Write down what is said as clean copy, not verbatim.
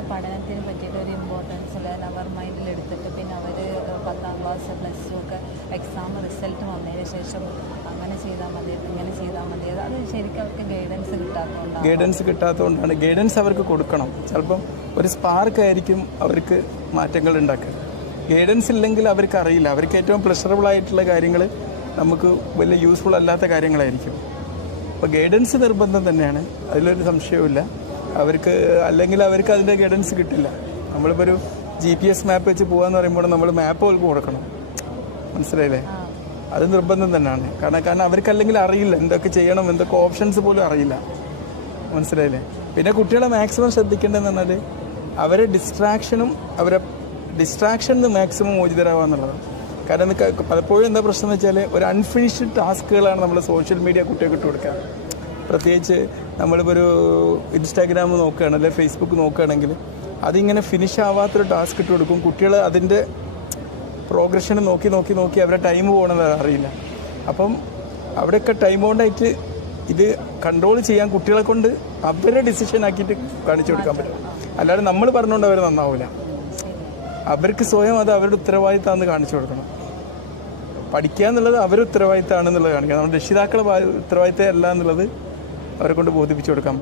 കുട്ടികൾക്ക് പഠനത്തിന് പറ്റിയിട്ട് ഒരു ഇമ്പോർട്ടൻസ് ഉള്ള അവർ മൈൻഡിൽ എടുത്തിട്ട് പിന്നെ അവർ 10ാം ക്ലാസ് പ്ലസ് ടു ഒക്കെ എക്സാം റിസൾട്ട് വന്നതിന് ശേഷം അങ്ങനെ ചെയ്താൽ മതി ഇങ്ങനെ ചെയ്താൽ മതി അത് ശരിക്കും അവർക്ക് ഗൈഡൻസ് കിട്ടാത്തതുകൊണ്ടാണ്. ഗൈഡൻസ് അവർക്ക് കൊടുക്കണം. ചിലപ്പം ഒരു സ്പാർക്ക് ആയിരിക്കും അവർക്ക് മാറ്റങ്ങൾ ഉണ്ടാക്കുക. ഗൈഡൻസ് ഇല്ലെങ്കിൽ അവർക്ക് അറിയില്ല. അവർക്ക് ഏറ്റവും പ്ലഷറബിൾ ആയിട്ടുള്ള കാര്യങ്ങൾ നമുക്ക് വലിയ യൂസ്ഫുൾ അല്ലാത്ത കാര്യങ്ങളായിരിക്കും. അപ്പോൾ ഗൈഡൻസ് നിർബന്ധം തന്നെയാണ്, അതിലൊരു സംശയവുമില്ല. അവർക്ക് അല്ലെങ്കിൽ അവർക്ക് അതിൻ്റെ ഗൈഡൻസ് കിട്ടില്ല. നമ്മളിപ്പോൾ ഒരു GPS മാപ്പ് വെച്ച് പോകാമെന്ന് പറയുമ്പോൾ നമ്മൾ മാപ്പ് അവർക്ക് കൊടുക്കണം. മനസ്സിലായില്ലേ? അത് നിർബന്ധം തന്നെയാണ്. കാരണം അവർക്ക് അല്ലെങ്കിൽ അറിയില്ല എന്തൊക്കെ ചെയ്യണം, എന്തൊക്കെ ഓപ്ഷൻസ് പോലും അറിയില്ല. മനസ്സിലായില്ലേ? പിന്നെ കുട്ടികളെ മാക്സിമം ശ്രദ്ധിക്കേണ്ടതെന്ന് പറഞ്ഞാൽ അവരെ ഡിസ്ട്രാക്ഷനിൽ മാക്സിമം മോചിതരാകുക എന്നുള്ളതാണ്. കാരണം പലപ്പോഴും എന്താ പ്രശ്നം എന്ന് വെച്ചാൽ ഒരു അൺഫിനിഷ്ഡ് ടാസ്കുകളാണ് നമ്മൾ സോഷ്യൽ മീഡിയ കുട്ടികൾക്ക് ഇട്ട് കൊടുക്കുക. പ്രത്യേകിച്ച് നമ്മളിപ്പോൾ ഒരു ഇൻസ്റ്റാഗ്രാം നോക്കുകയാണ് അല്ലെങ്കിൽ ഫേസ്ബുക്ക് നോക്കുകയാണെങ്കിൽ അതിങ്ങനെ ഫിനിഷ് ആവാത്തൊരു ടാസ്ക് ഇട്ട് കൊടുക്കും. കുട്ടികൾ അതിൻ്റെ പ്രോഗ്രഷന് നോക്കി അവരുടെ ടൈം പോകണമെന്ന് അറിയില്ല. അപ്പം അവിടെയൊക്കെ ടൈം കൊണ്ടായിട്ട് ഇത് കൺട്രോൾ ചെയ്യാൻ കുട്ടികളെ കൊണ്ട് അവരെ ഡിസിഷൻ ആക്കിയിട്ട് കാണിച്ചു കൊടുക്കാൻ പറ്റും. അല്ലാതെ നമ്മൾ പറഞ്ഞുകൊണ്ട് അവർ നന്നാവില്ല. അവർക്ക് സ്വയം അത് അവരുടെ ഉത്തരവാദിത്തമാണെന്ന് കാണിച്ചു കൊടുക്കണം. പഠിക്കുക എന്നുള്ളത് അവരുടെ ഉത്തരവാദിത്തമാണെന്നുള്ളത് കാണിക്കണം. നമ്മുടെ രക്ഷിതാക്കളുടെ ഉത്തരവാദിത്തം അല്ല എന്നുള്ളത് അവരെ കൊണ്ട് ബോധിപ്പിച്ചു കൊടുക്കാം.